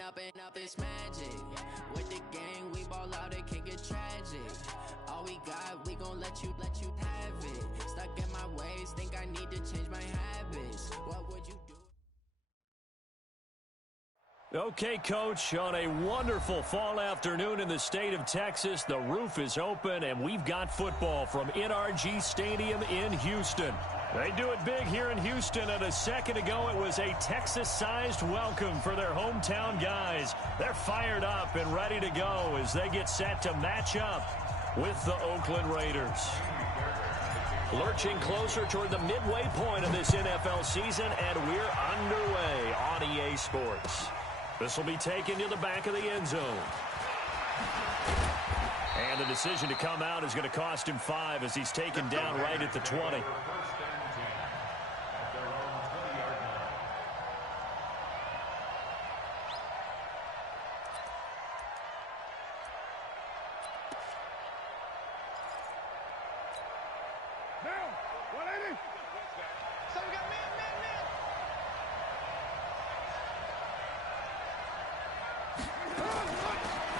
up this magic. With the gang, we ball out, it can get tragic. All we got, we gon' let you have it. Stuck in my ways, think I need to change my habits. What would you do? Okay, Coach, on a wonderful fall afternoon in the state of Texas, the roof is open, and we've got football from NRG Stadium in Houston. They do it big here in Houston, and a second ago it was a Texas-sized welcome for their hometown guys. They're fired up and ready to go as they get set to match up with the Oakland Raiders. Lurching closer toward the midway point of this NFL season, and we're underway on EA Sports. This will be taken to the back of the end zone. And the decision to come out is going to cost him 5 as he's taken down right at the 20.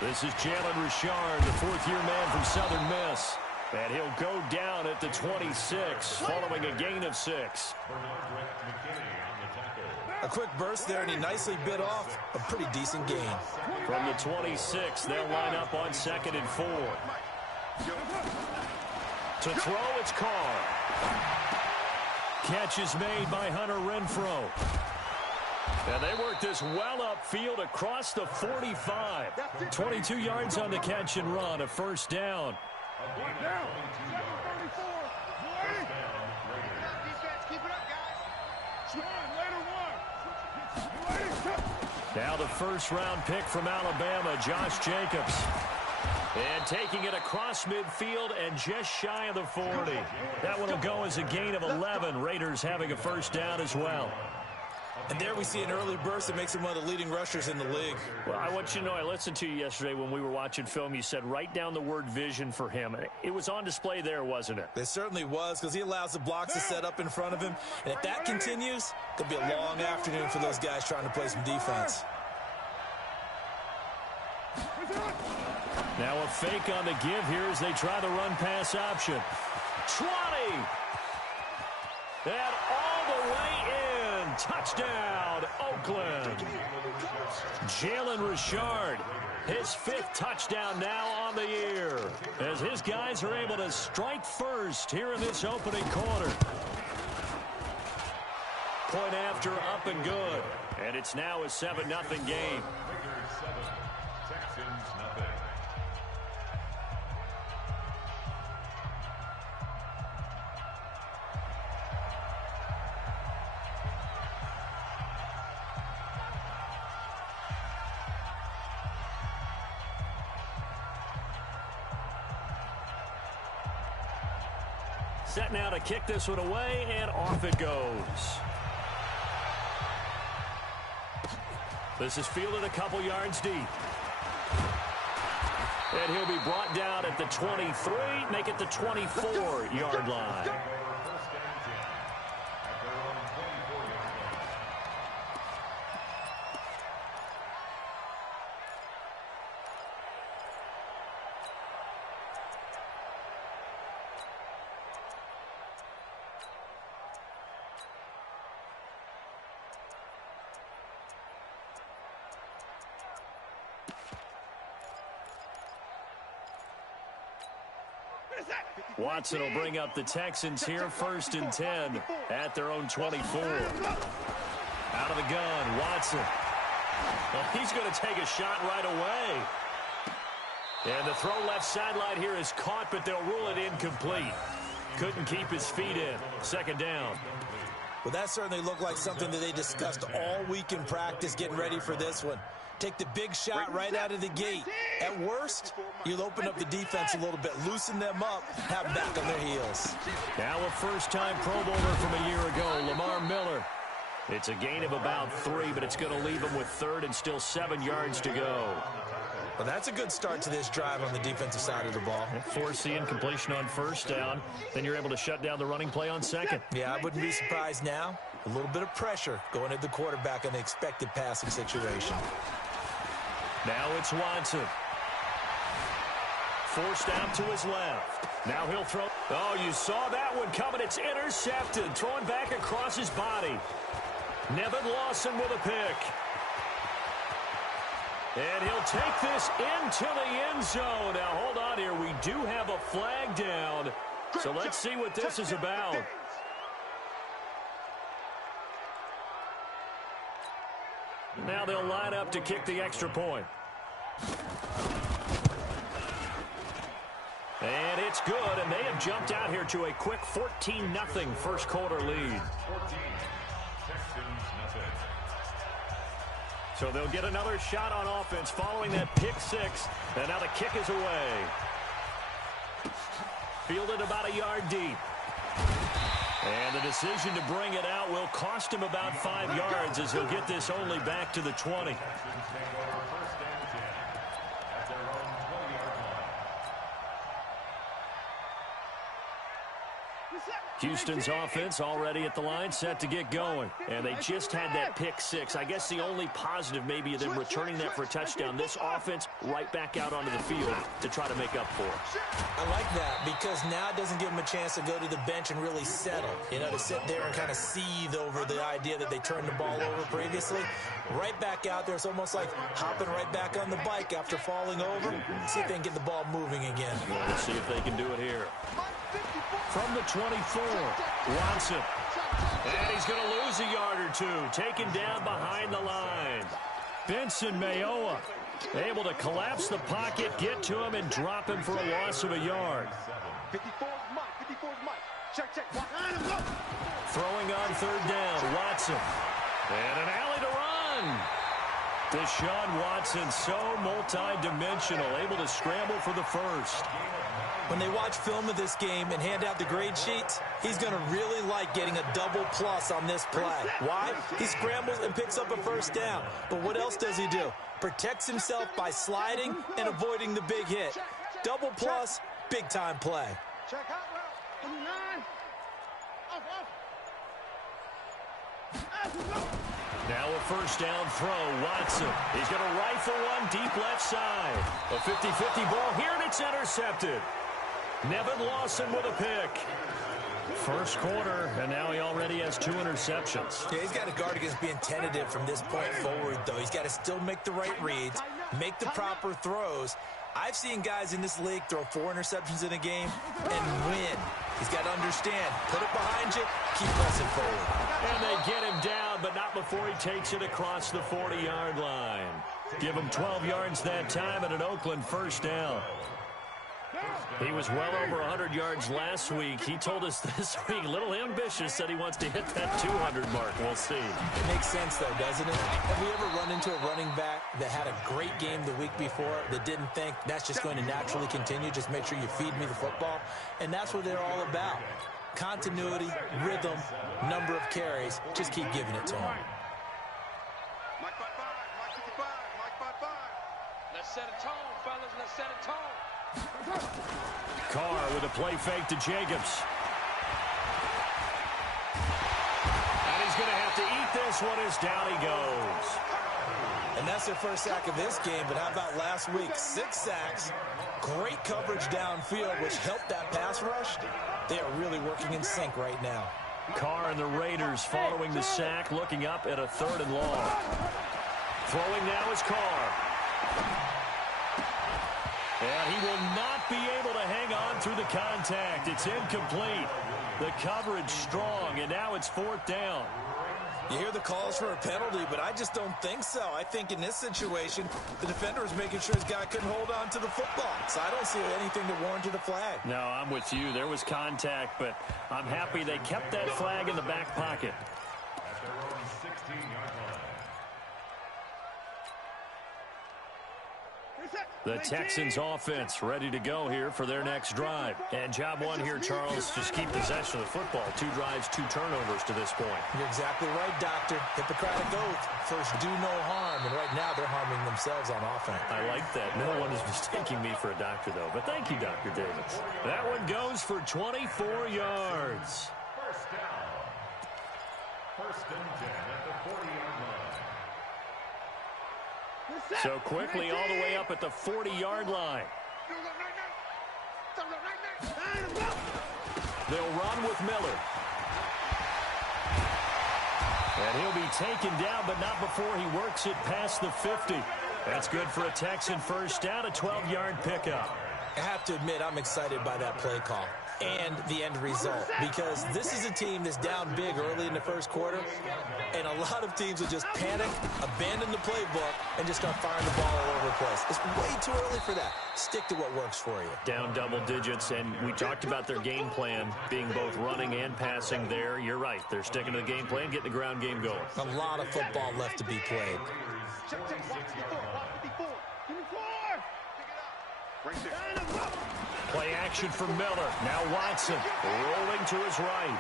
This is Jalen Richard, the fourth-year man from Southern Miss. And he'll go down at the 26, following a gain of 6. A quick burst there, and he nicely bit off a pretty decent gain. From the 26, they'll line up on 2nd and 4. To throw, it's Carr. Catch is made by Hunter Renfrow. And they work this well upfield across the 45. 22 yards on the catch and run, a first down. Now the first-round pick from Alabama, Josh Jacobs. And taking it across midfield and just shy of the 40. That one will go as a gain of 11. Raiders having a first down as well. And there we see an early burst that makes him one of the leading rushers in the league. Well, I want you to know, I listened to you yesterday when we were watching film. You said write down the word vision for him. It was on display there, wasn't it? It certainly was, because he allows the blocks to set up in front of him. And if that continues, it could be a long afternoon for those guys trying to play some defense. Now a fake on the give here as they try the run-pass option. 20! And all the way in. Touchdown, Oakland. Jalen Richard, his 5th touchdown now on the year, as his guys are able to strike first here in this opening quarter. Point after, up and good. And it's now a 7-0 game. Set now to kick this one away, and off it goes. This is fielded a couple yards deep. And he'll be brought down at the 23, make it the 24-yard line. Watson will bring up the Texans here, 1st and 10 at their own 24. Out of the gun, Watson. Well, he's going to take a shot right away. And the throw left sideline here is caught, but they'll rule it incomplete. Couldn't keep his feet in. 2nd down. Well, that certainly looked like something that they discussed all week in practice, getting ready for this one. Take the big shot right out of the gate. At worst, you'll open up the defense a little bit, loosen them up, have them back on their heels. Now a first-time Pro Bowler from a year ago, Lamar Miller. It's a gain of about 3, but it's going to leave him with 3rd and still 7 yards to go. Well, that's a good start to this drive on the defensive side of the ball. Force the incompletion on 1st down. Then you're able to shut down the running play on 2nd. Yeah, I wouldn't be surprised now. A little bit of pressure going at the quarterback in the expected passing situation. Now it's Watson. Forced out to his left. Now he'll throw. Oh, you saw that one coming. It's intercepted. Throwing back across his body. Nevin Lawson with a pick. And he'll take this into the end zone. Now, hold on here. We do have a flag down. So let's see what this is about. Now they'll line up to kick the extra point. And it's good, and they have jumped out here to a quick 14-0 first quarter lead. So they'll get another shot on offense following that pick six, and now the kick is away. Fielded about a yard deep. And the decision to bring it out will cost him about 5 yards as he'll get this only back to the 20. Houston's offense already at the line, set to get going. And they just had that pick six. I guess the only positive maybe of them returning that for a touchdown. This offense right back out onto the field to try to make up for it. I like that because now it doesn't give them a chance to go to the bench and really settle. You know, to sit there and kind of seethe over the idea that they turned the ball over previously. Right back out there. It's almost like hopping right back on the bike after falling over. See if they can get the ball moving again. Well, let's see if they can do it here. From the 24, Watson. And he's going to lose a yard or two. Taken down behind the line. Benson Mayowa able to collapse the pocket, get to him, and drop him for a loss of a yard. Throwing on third down, Watson. And an alley to run. Deshaun Watson, so multi-dimensional, able to scramble for the first. When they watch film of this game and hand out the grade sheets, he's going to really like getting a double plus on this play. Why? He scrambles and picks up a first down. But what else does he do? Protects himself by sliding and avoiding the big hit. Double plus, big-time play. Now a first down throw, Watson. He's going to rifle one deep left side. A 50-50 ball here, and it's intercepted. Nevin Lawson with a pick. First quarter, and now he already has 2 interceptions. Yeah, he's got to guard against being tentative from this point forward, though. He's got to still make the right reads, make the proper throws. I've seen guys in this league throw 4 interceptions in a game and win. He's got to understand, put it behind you, keep pressing forward. And they get him down, but not before he takes it across the 40-yard line. Give him 12 yards that time and an Oakland first down. He was well over 100 yards last week. He told us this week, a little ambitious, said he wants to hit that 200 mark. We'll see. It makes sense, though, doesn't it? Have we ever run into a running back that had a great game the week before that didn't think that's just going to naturally continue? Just make sure you feed me the football. And that's what they're all about. Continuity, rhythm, number of carries. Just keep giving it to him. Mike 5-5, Mike 55, Mike 5-5. Let's set a tone, fellas. Let's set a tone. Carr with a play fake to Jacobs. And he's going to have to eat this one as down he goes. And that's their first sack of this game, but how about last week? 6 sacks, great coverage downfield, which helped that pass rush. They are really working in sync right now. Carr and the Raiders following the sack, looking up at a 3rd and long. Throwing now is Carr. And he will not be able to hang on through the contact. It's incomplete. The coverage strong, and now it's 4th down. You hear the calls for a penalty, but I just don't think so. I think in this situation, the defender was making sure his guy couldn't hold on to the football. So I don't see anything to warrant a flag. No, I'm with you. There was contact, but I'm happy they kept that flag in the back pocket. The Texans offense ready to go here for their next drive. And job one here, Charles, just keep possession of the football. 2 drives, 2 turnovers to this point. You're exactly right, Doctor. Hippocratic oath. First, do no harm. And right now, they're harming themselves on offense. I like that. No one is mistaking me for a doctor, though. But thank you, Dr. Davis. That one goes for 24 yards. First down. 1st and 10 at the 40-yard line. So quickly all the way up at the 40-yard line. They'll run with Miller. And he'll be taken down, but not before he works it past the 50. That's good for a Texan first down, a 12-yard pickup. I have to admit, I'm excited by that play call and the end result, because this is a team that's down big early in the first quarter, and a lot of teams will just panic, abandon the playbook, and just start firing the ball all over the place. It's way too early for that. Stick to what works for you. Down double digits, and we talked about their game plan being both running and passing there. You're right. They're sticking to the game plan, getting the ground game going. A lot of football left to be played. Play action for Miller. Now Watson rolling to his right.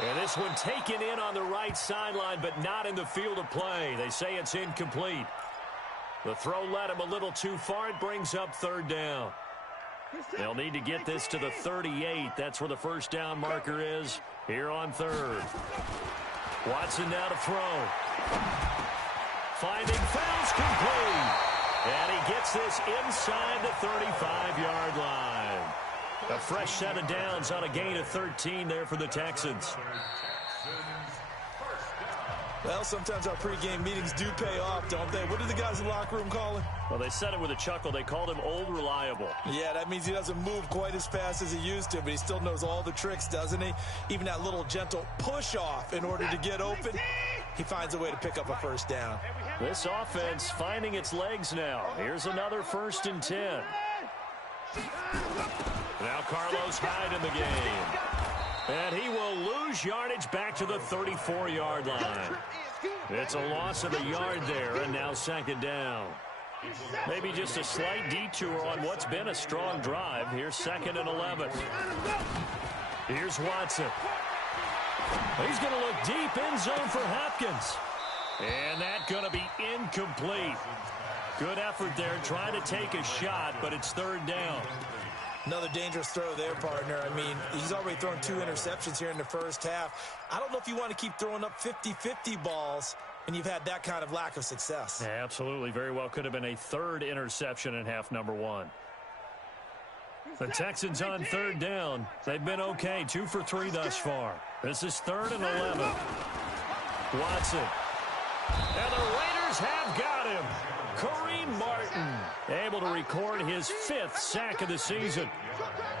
And this one taken in on the right sideline, but not in the field of play. They say it's incomplete. The throw led him a little too far. It brings up third down. They'll need to get this to the 38. That's where the first down marker is here on third. Watson now to throw. Finding fouls complete. And he gets this inside the 35-yard line. A fresh set of downs on a gain of 13 there for the Texans. Well, sometimes our pregame meetings do pay off, don't they? What did the guys in the locker room call him? Well, they said it with a chuckle. They called him Old Reliable. Yeah, that means he doesn't move quite as fast as he used to, but he still knows all the tricks, doesn't he? Even that little gentle push-off in order to get open, he finds a way to pick up a first down. This offense finding its legs now. Here's another 1st and 10. Now Carlos Hyde in the game. And he will lose yardage back to the 34-yard line. It's a loss of a yard there, and now 2nd down. Maybe just a slight detour on what's been a strong drive. Here's 2nd and 11. Here's Watson. He's going to look deep in zone for Hopkins. And that's going to be incomplete. Good effort there, trying to take a shot, but it's 3rd down. Another dangerous throw there, partner. I mean, he's already thrown 2 interceptions here in the first half. I don't know if you want to keep throwing up 50-50 balls, and you've had that kind of lack of success. Yeah, absolutely. Very well could have been a 3rd interception in half number 1. The Texans on 3rd down. They've been okay, 2 for 3 thus far. This is 3rd and 11. Watson. And the Raiders have got him. Kareem Martin able to record his 5th sack of the season.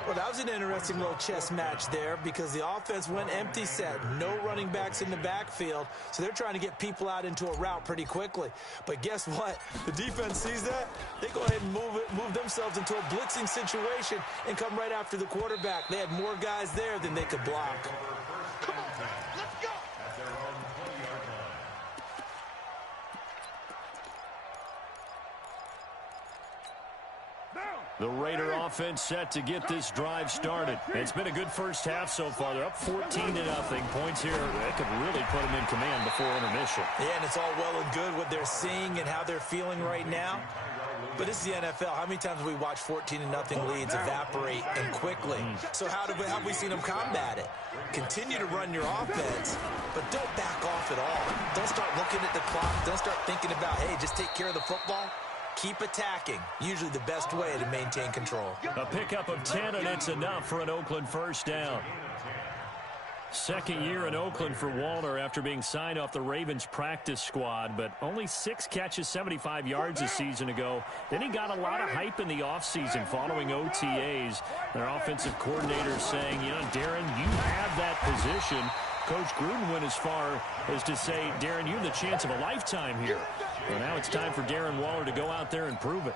Well, that was an interesting little chess match there because the offense went empty set. No running backs in the backfield, so they're trying to get people out into a route pretty quickly. But guess what? The defense sees that. They go ahead and move themselves into a blitzing situation and come right after the quarterback. They had more guys there than they could block. Come on, let's go. The Raider offense set to get this drive started. It's been a good first half so far. They're up 14-0. Points here. They could really put them in command before intermission. Yeah, and it's all well and good what they're seeing and how they're feeling right now. But this is the NFL. How many times have we watched 14-0 leads evaporate and quickly? So how have we seen them combat it? Continue to run your offense, but don't back off at all. Don't start looking at the clock. Don't start thinking about, hey, just take care of the football. Keep attacking. Usually the best way to maintain control. A pickup of 10, and it's enough for an Oakland first down. 2nd year in Oakland for Walter after being signed off the Ravens practice squad, but only 6 catches, 75 yards a season ago. Then he got a lot of hype in the offseason following OTAs. Their offensive coordinator saying, you know, Darren, you have that position. Coach Gruden went as far as to say, Darren, you have the chance of a lifetime here. Well, now it's time for Darren Waller to go out there and prove it.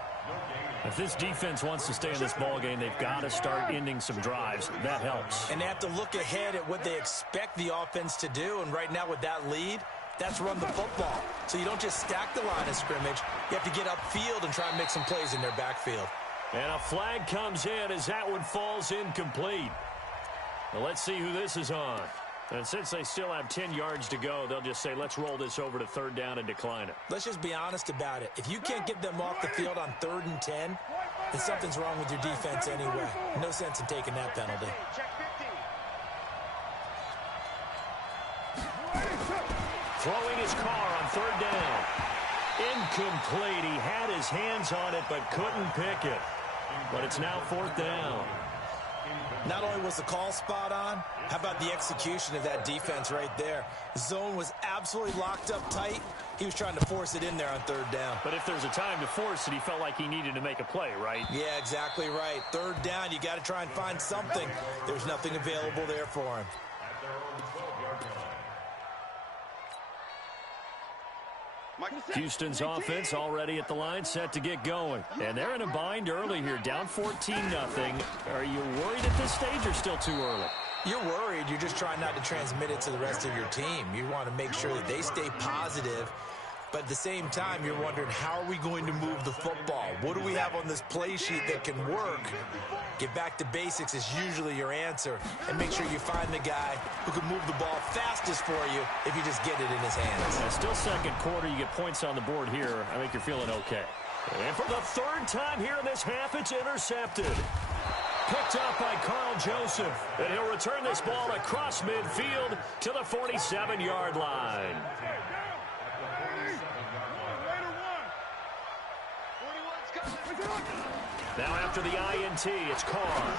If this defense wants to stay in this ballgame, they've got to start ending some drives. That helps. And they have to look ahead at what they expect the offense to do. And right now with that lead, that's run the football. So you don't just stack the line of scrimmage. You have to get upfield and try and make some plays in their backfield. And a flag comes in as that one falls incomplete. Well, let's see who this is on. And since they still have 10 yards to go, they'll just say, let's roll this over to 3rd down and decline it. Let's just be honest about it. If you can't get them off the field on 3rd and 10, then something's wrong with your defense anyway. No sense in taking that penalty. Throwing his car on 3rd down. Incomplete. He had his hands on it but couldn't pick it. But it's now 4th down. Not only was the call spot on, how about the execution of that defense right there? The zone was absolutely locked up tight. He was trying to force it in there on 3rd down. But if there's a time to force it, he felt like he needed to make a play, right? Yeah, exactly right. 3rd down, you got to try and find something. There's nothing available there for him. Houston's offense already at the line, set to get going. And they're in a bind early here, down 14-0. Are you worried at this stage or still too early? You're worried. You're just trying not to transmit it to the rest of your team. You want to make sure that they stay positive. But at the same time, you're wondering, how are we going to move the football? What do we have on this play sheet that can work? Get back to basics is usually your answer. And make sure you find the guy who can move the ball fastest for you if you just get it in his hands. Yeah, still 2nd quarter. You get points on the board here. I think you're feeling okay. And for the 3rd time here in this half, it's intercepted. Picked up by Carl Joseph. And he'll return this ball across midfield to the 47-yard line. Now after the INT, it's Carr.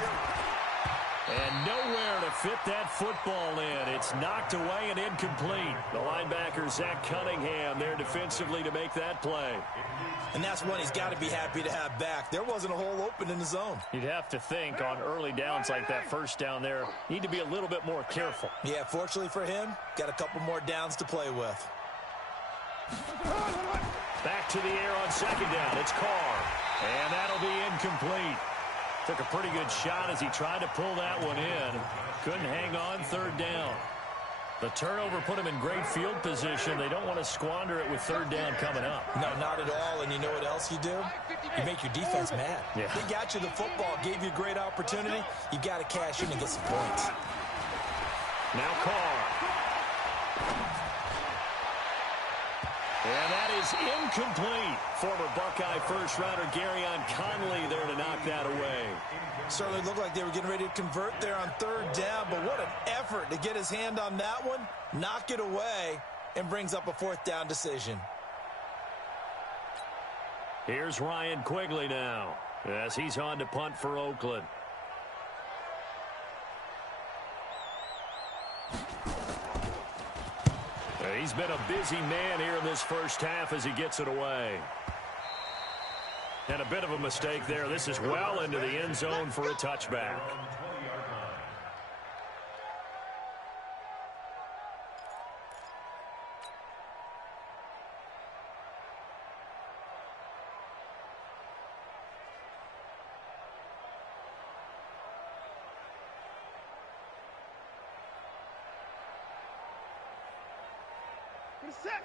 And nowhere to fit that football in. It's knocked away and incomplete. The linebacker, Zach Cunningham, there defensively to make that play. And that's one he's got to be happy to have back. There wasn't a hole open in the zone. You'd have to think on early downs like that 1st down there, need to be a little bit more careful. Yeah, fortunately for him, got a couple more downs to play with. Back to the air on 2nd down. It's Carr. And that'll be incomplete. Took a pretty good shot as he tried to pull that one in. Couldn't hang on 3rd down. The turnover put him in great field position. They don't want to squander it with 3rd down coming up. No, not at all. And you know what else you do? You make your defense mad. Yeah. They got you the football, gave you a great opportunity. You got to cash in and get some points. Now Carr. And that is incomplete. Former Buckeye first-rounder Garyon Conley there to knock that away. Certainly looked like they were getting ready to convert there on 3rd down, but what an effort to get his hand on that one, knock it away, and brings up a 4th down decision. Here's Ryan Quigley now, as he's on to punt for Oakland. He's been a busy man here in this 1st half as he gets it away. And a bit of a mistake there. This is well into the end zone for a touchback.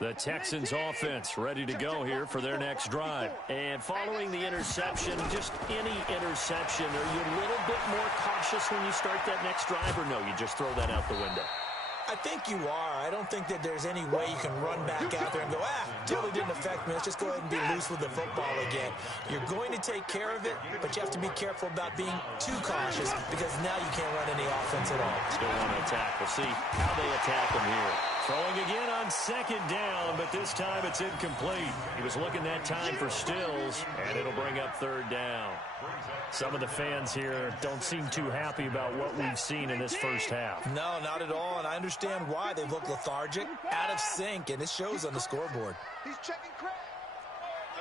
The Texans offense ready to go here for their next drive. And following the interception, just any interception, are you a little bit more cautious when you start that next drive, or no, you just throw that out the window? I think you are. I don't think that there's any way you can run back out there and go, totally didn't affect me. Let's just go ahead and be loose with the football again. You're going to take care of it, but you have to be careful about being too cautious because now you can't run any offense at all. Still want to attack. We'll see how they attack him here. Throwing again on 2nd down, but this time it's incomplete. He was looking that time for Stills, and it'll bring up 3rd down. Some of the fans here don't seem too happy about what we've seen in this 1st half. No, not at all, and I understand why. They look lethargic, out of sync, and it shows on the scoreboard. He's checking crack.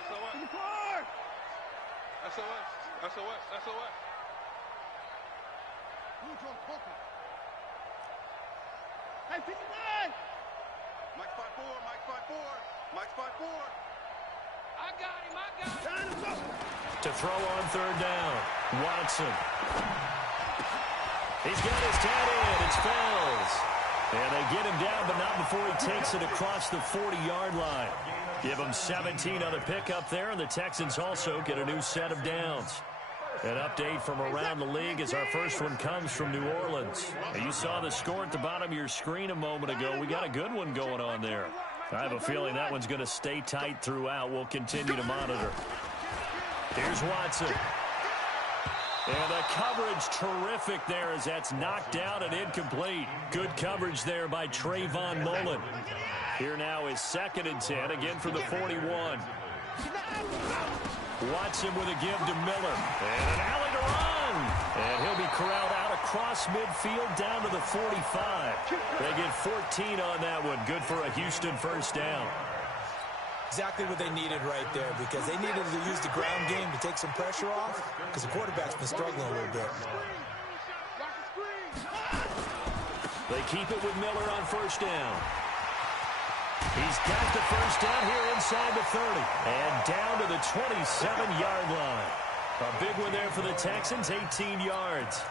SOS. SOS. SOS. SOS. Hey, 59! Mike 5-4, Mike 5-4, Mike 5-4. I got him. To throw on 3rd down, Watson. He's got his tight end. It's Fells. And they get him down, but not before he takes it across the 40-yard line. Give him 17 on the pickup there, and the Texans also get a new set of downs. An update from around the league as our first one comes from New Orleans. You saw the score at the bottom of your screen a moment ago. We got a good one going on there. I have a feeling that one's going to stay tight throughout. We'll continue to monitor. Here's Watson. And the coverage terrific there as that's knocked down and incomplete. Good coverage there by Trayvon Mullen. Here now is 2nd and 10, again from the 41. Watson with a give to Miller. And an alley to run. And he'll be corralled out across midfield down to the 45. They get 14 on that one. Good for a Houston first down. Exactly what they needed right there, because they needed to use the ground game to take some pressure off, because the quarterback's been struggling a little bit. They keep it with Miller on first down. He's got the first down here inside the 30. And down to the 27-yard line. A big one there for the Texans, 18 yards.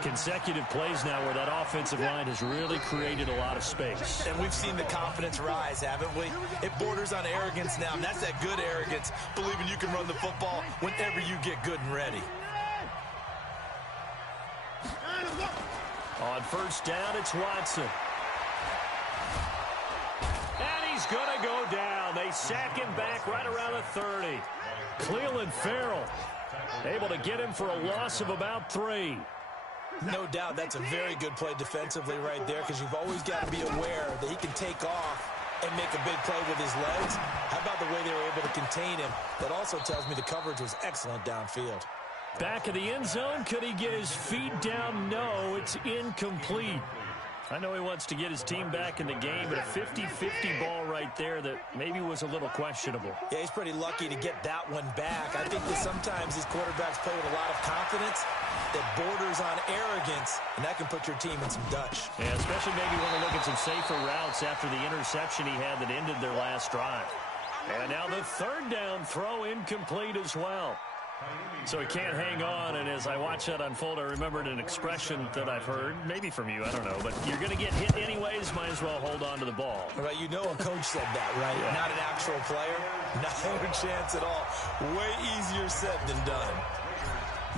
Consecutive plays now where that offensive line has really created a lot of space. And we've seen the confidence rise, haven't we? It borders on arrogance now, and that's that good arrogance, believing you can run the football whenever you get good and ready. On first down, it's Watson. And he's going to go down. They sack him back right around the 30. Cleveland Farrell able to get him for a loss of about 3. No doubt that's a very good play defensively right there, because you've always got to be aware that he can take off and make a big play with his legs. How about the way they were able to contain him? That also tells me the coverage was excellent downfield. Back of the end zone. Could he get his feet down? No, it's incomplete. I know he wants to get his team back in the game, but a 50-50 ball right there that maybe was a little questionable. Yeah, he's pretty lucky to get that one back. I think that sometimes these quarterbacks play with a lot of confidence that borders on arrogance, and that can put your team in some Dutch. Yeah, especially maybe want to look at some safer routes after the interception he had that ended their last drive. And now the 3rd down throw incomplete as well. So he can't hang on, and as I watch that unfold, I remembered an expression that I've heard, maybe from you, I don't know, but you're going to get hit anyways, might as well hold on to the ball. Right, you know a coach said that, right? Yeah. Not an actual player. Not a chance at all. Way easier said than done.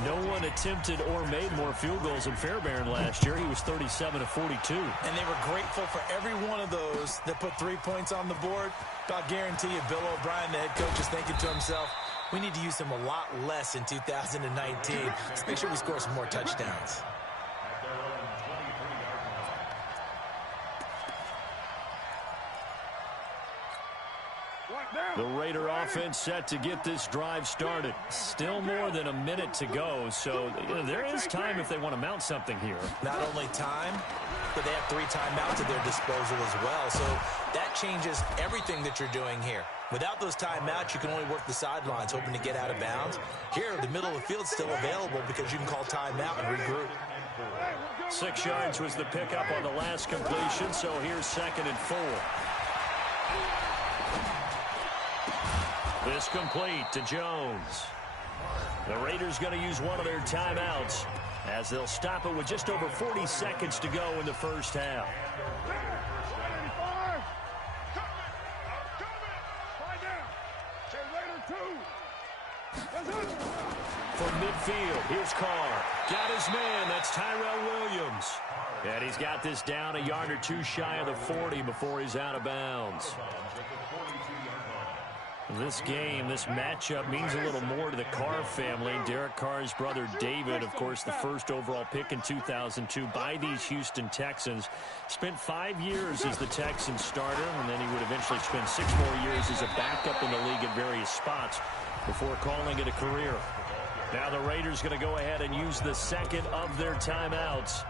No one attempted or made more field goals than Fairbairn last year. He was 37 of 42. And they were grateful for every one of those that put 3 points on the board. I'll guarantee you Bill O'Brien, the head coach, is thinking to himself, we need to use him a lot less in 2019. Let's make sure we score some more touchdowns. The Raider offense set to get this drive started. Still more than a minute to go, so there is time if they want to mount something here. Not only time, but they have 3 timeouts at their disposal as well, so that changes everything that you're doing here. Without those timeouts, you can only work the sidelines, hoping to get out of bounds. Here, the middle of the field's still available because you can call timeout and regroup. 6 yards was the pickup on the last completion, so here's 2nd and 4. This complete to Jones. The Raiders going to use one of their timeouts as they'll stop it with just over 40 seconds to go in the first half. From midfield, here's Carr. Got his man, that's Tyrell Williams. And he's got this down a yard or 2 shy of the 40 before he's out of bounds. This game, this matchup means a little more to the Carr family. Derek Carr's brother David, of course, the first overall pick in 2002 by these Houston Texans. Spent 5 years as the Texans starter, and then he would eventually spend 6 more years as a backup in the league at various spots before calling it a career. Now the Raiders going to go ahead and use the 2nd of their timeouts,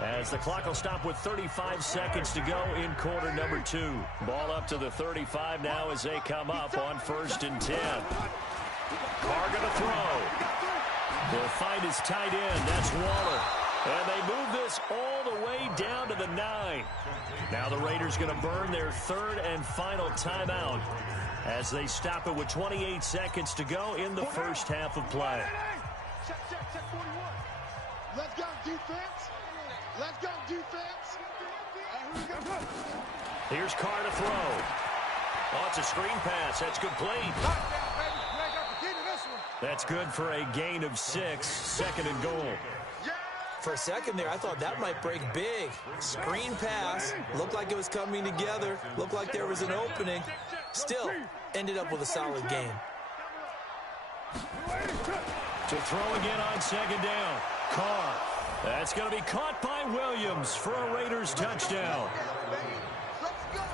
as the clock will stop with 35 seconds to go in quarter number 2. Ball up to the 35 now as they come up on 1st and 10. Carr going to throw. They'll find his tight end. That's Waller. And they move this all the way down to the 9. Now the Raiders going to burn their 3rd and final timeout as they stop it with 28 seconds to go in the first half of play. Check 41. Let's go, defense. Let's go, defense. Here we go. Here's Carr to throw. Oh, it's a screen pass. That's complete. That's good for a gain of 6. 2nd and goal. For a second there, I thought that might break big. Screen pass. Looked like it was coming together. Looked like there was an opening. Still, ended up with a solid game. To throw again on second down. Carr. That's going to be caught by Williams for a Raiders touchdown.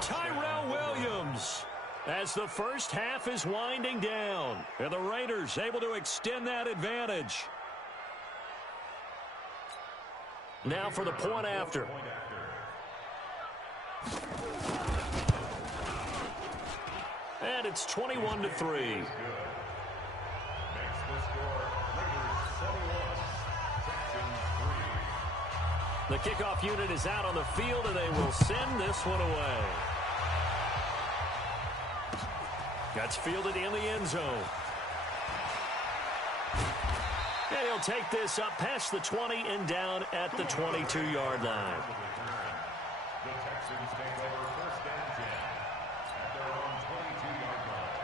Tyrell Williams, as the first half is winding down, and the Raiders able to extend that advantage. Now for the point after. And it's 21-3. The kickoff unit is out on the field, and they will send this one away. That's fielded in the end zone. And he'll take this up past the 20 and down at the 22-yard line. The Texans take over first and 10 at their own 22-yard line.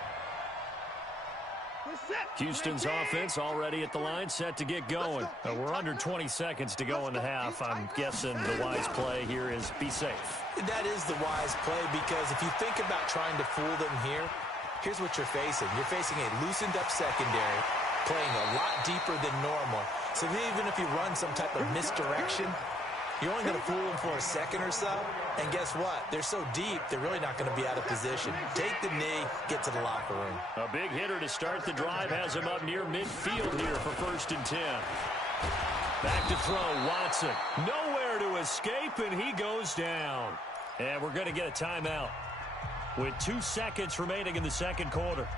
Houston's offense already at the line, set to get going. We're under 20 seconds to go in the half. I'm guessing the wise play here is be safe. That is the wise play, because if you think about trying to fool them here, here's what you're facing. You're facing a loosened-up secondary, playing a lot deeper than normal. So even if you run some type of misdirection, you're only going to fool them for a second or so. And guess what? They're so deep, they're really not going to be out of position. Take the knee, get to the locker room. A big hitter to start the drive has him up near midfield here for first and 10. Back to throw, Watson. Nowhere to escape, and he goes down. And we're going to get a timeout with 2 seconds remaining in the second quarter.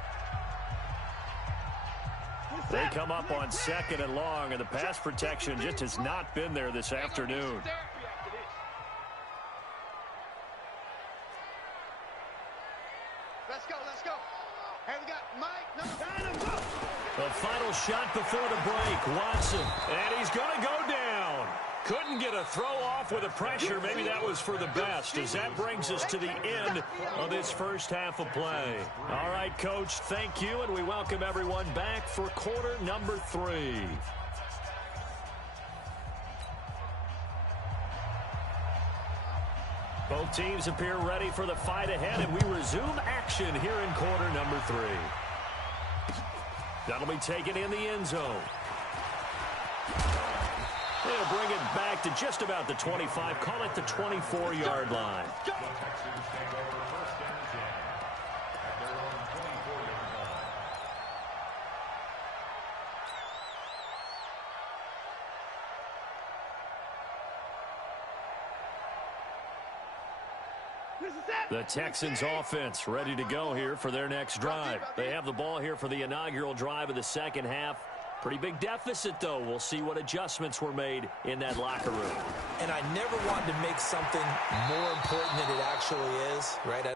They come up on second and long, and the pass protection just has not been there this afternoon. Let's go, let's go. Hey, we got Mike, number 9. The final shot before the break, Watson, and he's going to go down. Couldn't get a throw off with the pressure. Maybe that was for the best, as that brings us to the end of this first half of play. All right, Coach, thank you, and we welcome everyone back for quarter number 3. Both teams appear ready for the fight ahead, and we resume action here in quarter number 3. That'll be taken in the end zone. They'll bring it back to just about the 25, call it the 24-yard line. The Texans take over first and 10 at their own 24-yard line. The Texans offense ready to go here for their next drive. They have the ball here for the inaugural drive of the second half. Pretty big deficit, though. We'll see what adjustments were made in that locker room. And I never wanted to make something more important than it actually is, right?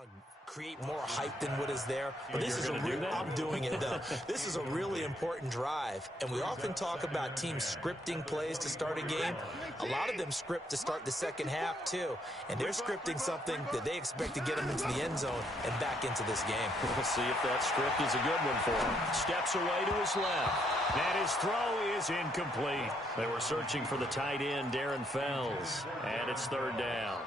want to create more hype than what is there. But this is I'm doing it, though. This is a really important drive. And we often talk about teams scripting plays to start a game. A lot of them script to start the second half, too. And they're scripting something that they expect to get them into the end zone and back into this game. We'll see if that script is a good one for him. Steps away to his left. And his throw is incomplete. They were searching for the tight end, Darren Fells. And it's third down.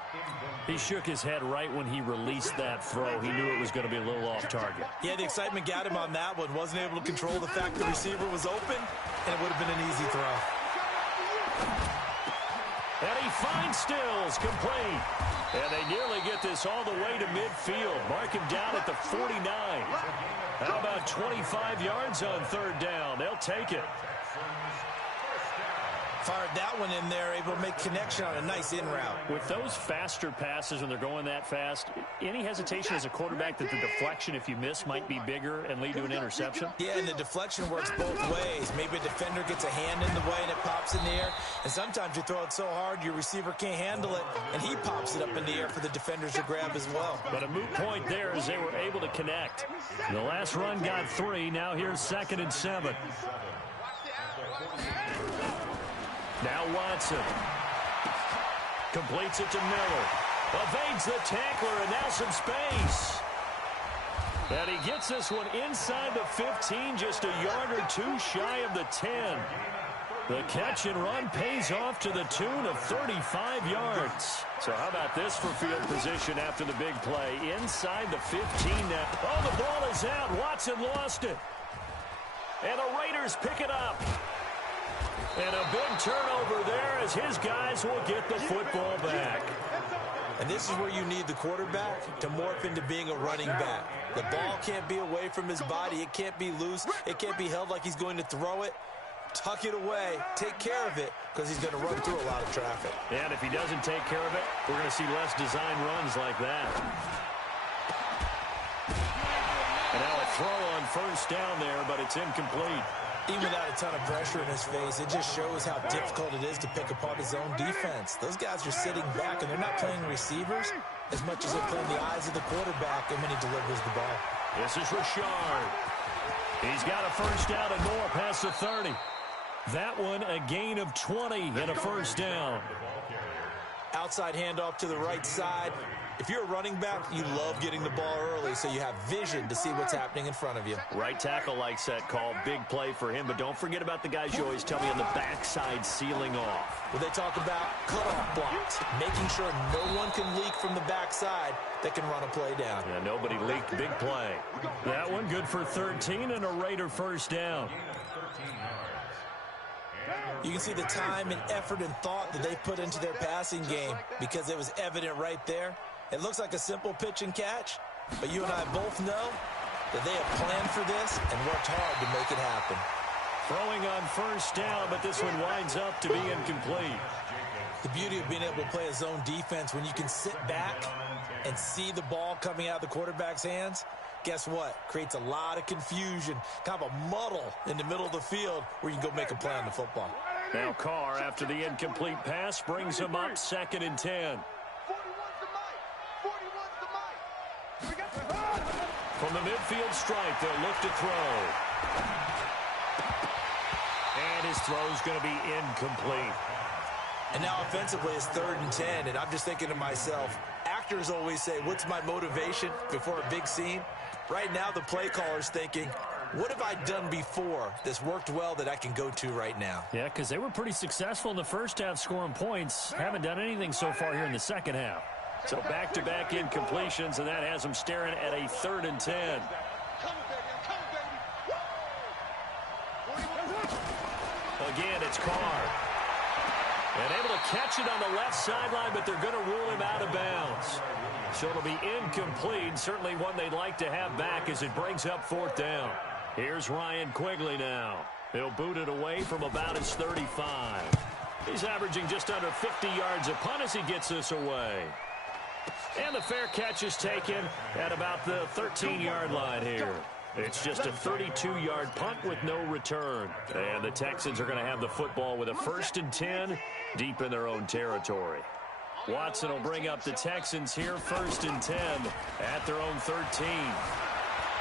He shook his head right when he released that throw. He knew it was going to be a little off target. Yeah, the excitement got him on that one. Wasn't able to control the fact the receiver was open, and it would have been an easy throw. And he finds Stills, complete. And they nearly get this all the way to midfield. Mark him down at the 49. How about 25 yards on third down? They'll take it. Fired that one in there, able to make connection on a nice in route. With those faster passes when they're going that fast, any hesitation as a quarterback that the deflection, if you miss, might be bigger and lead to an interception? Yeah, and the deflection works both ways. Maybe a defender gets a hand in the way and it pops in the air. And sometimes you throw it so hard your receiver can't handle it, and he pops it up in the air for the defenders to grab as well. But a moot point there as they were able to connect. The last run got 3. Now here's 2nd and 7. Now Watson completes it to Miller. Evades the tackler, and now some space. And he gets this one inside the 15, just a yard or two shy of the 10. The catch and run pays off to the tune of 35 yards. So how about this for field position after the big play? Inside the 15 now. Oh, the ball is out. Watson lost it. And the Raiders pick it up. And a big turnover there as his guys will get the football back. And this is where you need the quarterback to morph into being a running back. The ball can't be away from his body. It can't be loose. It can't be held like he's going to throw it. Tuck it away. Take care of it because he's going to run through a lot of traffic. And if he doesn't take care of it, we're going to see less design runs like that. And now a throw on first down there, but it's incomplete. Even without a ton of pressure in his face, it just shows how difficult it is to pick apart his own defense. Those guys are sitting back, and they're not playing receivers as much as they're playing the eyes of the quarterback and when he delivers the ball. This is Richard. He's got a first down and more past the 30. That one a gain of 20 and a first down. Outside handoff to the right side. If you're a running back, you love getting the ball early so you have vision to see what's happening in front of you. Right tackle likes that call. Big play for him, but don't forget about the guys you always tell me on the backside sealing off. Well, they talk about cutoff blocks, making sure no one can leak from the backside that can run a play down. Yeah, nobody leaked. Big play. That one good for 13 and a Raider first down. You can see the time and effort and thought that they put into their passing game because it was evident right there. It looks like a simple pitch and catch, but you and I both know that they have planned for this and worked hard to make it happen. Throwing on first down, but this one winds up to be incomplete. The beauty of being able to play a zone defense when you can sit back and see the ball coming out of the quarterback's hands, guess what? Creates a lot of confusion, kind of a muddle in the middle of the field where you can go make a play on the football. Now Carr, after the incomplete pass, brings him up 2nd and 10. From the midfield stripe, they'll look to throw. And his throw's going to be incomplete. And now offensively, it's 3rd and 10, and I'm just thinking to myself, actors always say, what's my motivation before a big scene? Right now, the play caller's thinking, what have I done before that's worked well that I can go to right now? Yeah, because they were pretty successful in the first half scoring points. Haven't done anything so far here in the second half. So back-to-back incompletions, and that has them staring at a 3rd and 10. Again, it's Carr. And able to catch it on the left sideline, but they're going to rule him out of bounds. So it'll be incomplete, certainly one they'd like to have back as it brings up 4th down. Here's Ryan Quigley now. He'll boot it away from about his 35. He's averaging just under 50 yards a punt as he gets this away. And the fair catch is taken at about the 13-yard line here. It's just a 32-yard punt with no return. And the Texans are going to have the football with a 1st and 10 deep in their own territory. Watson will bring up the Texans here 1st and 10 at their own 13.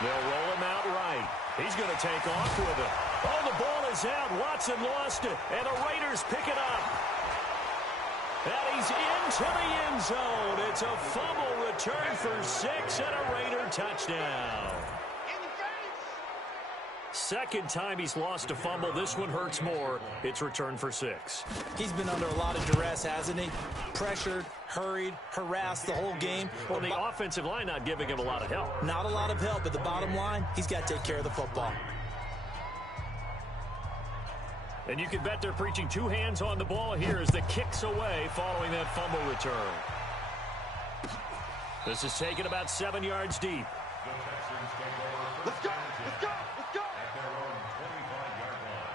They'll roll him out right. He's going to take off with it. Oh, the ball is out. Watson lost it, and the Raiders pick it up. And he's into the end zone. It's a fumble return for 6 and a Raider touchdown. Second time he's lost a fumble. This one hurts more. It's returned for 6. He's been under a lot of duress, hasn't he? Pressured, hurried, harassed the whole game. Well, the offensive line not giving him a lot of help. Not a lot of help, but the bottom line, he's got to take care of the football. And you can bet they're preaching 2 hands on the ball here as the kick's away following that fumble return. This is taken about 7 yards deep. Let's go! Let's go! Let's go! At their own 25-yard line.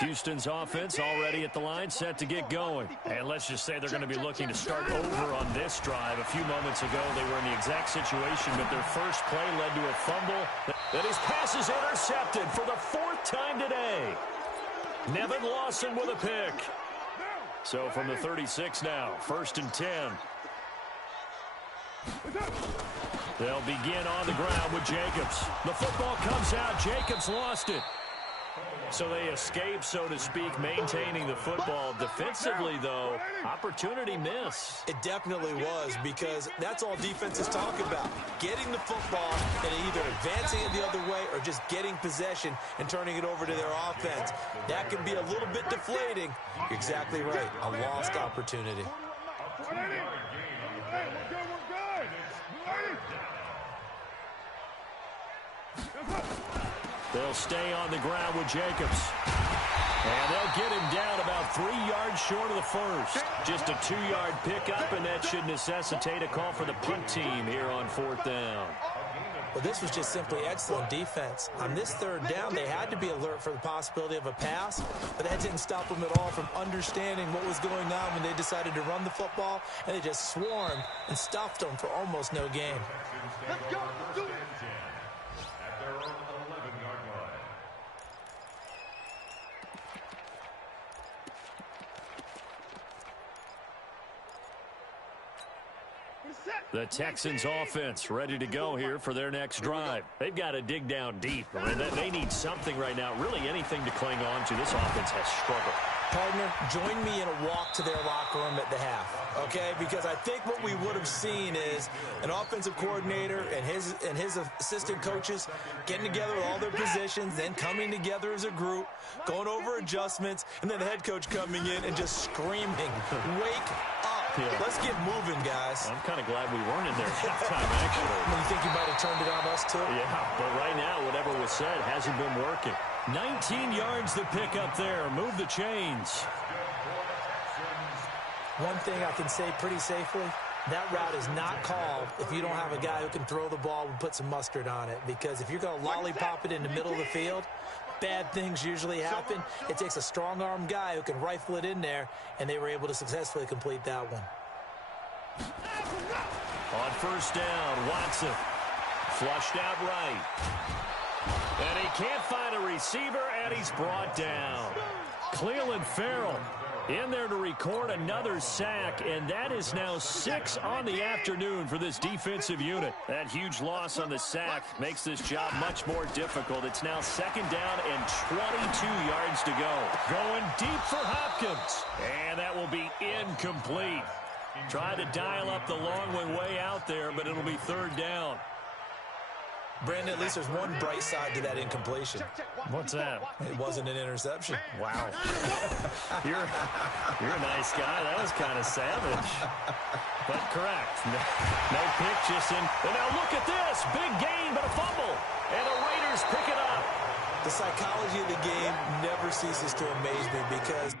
Houston's offense already at the line, set to get going. And let's just say they're going to be looking to start over on this drive. A few moments ago, they were in the exact situation, but their first play led to a fumble. That his pass is intercepted for the 4th time today. Nevin Lawson with a pick. So from the 36 now, 1st and 10. They'll begin on the ground with Jacobs. The football comes out. Jacobs lost it. So they escape, so to speak, maintaining the football. Defensively, though, opportunity miss. It definitely was, because that's all defenses talk about. Getting the football and either advancing it the other way or just getting possession and turning it over to their offense. That can be a little bit deflating. You're exactly right. A lost opportunity. They'll stay on the ground with Jacobs. And they'll get him down about 3 yards short of the first. Just a 2-yard pickup, and that should necessitate a call for the punt team here on 4th down. Well, this was just simply excellent defense. On this 3rd down, they had to be alert for the possibility of a pass, but that didn't stop them at all from understanding what was going on when they decided to run the football, and they just swarmed and stuffed them for almost no gain. Let's go! Let's do it! At their own 11-yard line. The Texans offense ready to go here for their next drive. They've got to dig down deep. I mean, they need something right now, really anything to cling on to. This offense has struggled. Partner, join me in a walk to their locker room at the half, okay? Because I think what we would have seen is an offensive coordinator and his assistant coaches getting together with all their positions, then coming together as a group, going over adjustments, and then the head coach coming in and just screaming, "Wake up." Yeah. Let's get moving, guys. I'm kind of glad we weren't in there at halftime, actually. You think you might have turned it on us, too? Yeah, but right now, whatever was said hasn't been working. 19 yards the pick up there. Move the chains. One thing I can say pretty safely, that route is not called if you don't have a guy who can throw the ball and put some mustard on it. Because if you're going to lollipop it in the middle of the field, bad things usually happen. It takes a strong-arm guy who can rifle it in there, and they were able to successfully complete that one. On 1st down, Watson flushed out right. And he can't find a receiver, and he's brought down. Cleveland Farrell in there to record another sack, and that is now 6 on the afternoon for this defensive unit. That huge loss on the sack makes this job much more difficult. It's now 2nd down and 22 yards to go. Going deep for Hopkins, and that will be incomplete. Try to dial up the long one way out there, but it'll be 3rd down. Brandon, at least there's one bright side to that incompletion. What's that? It wasn't an interception. Wow. You're a nice guy. That was kind of savage. But correct. No pick, just in. And now look at this. Big gain, but a fumble. And the Raiders pick it up. The psychology of the game never ceases to amaze me because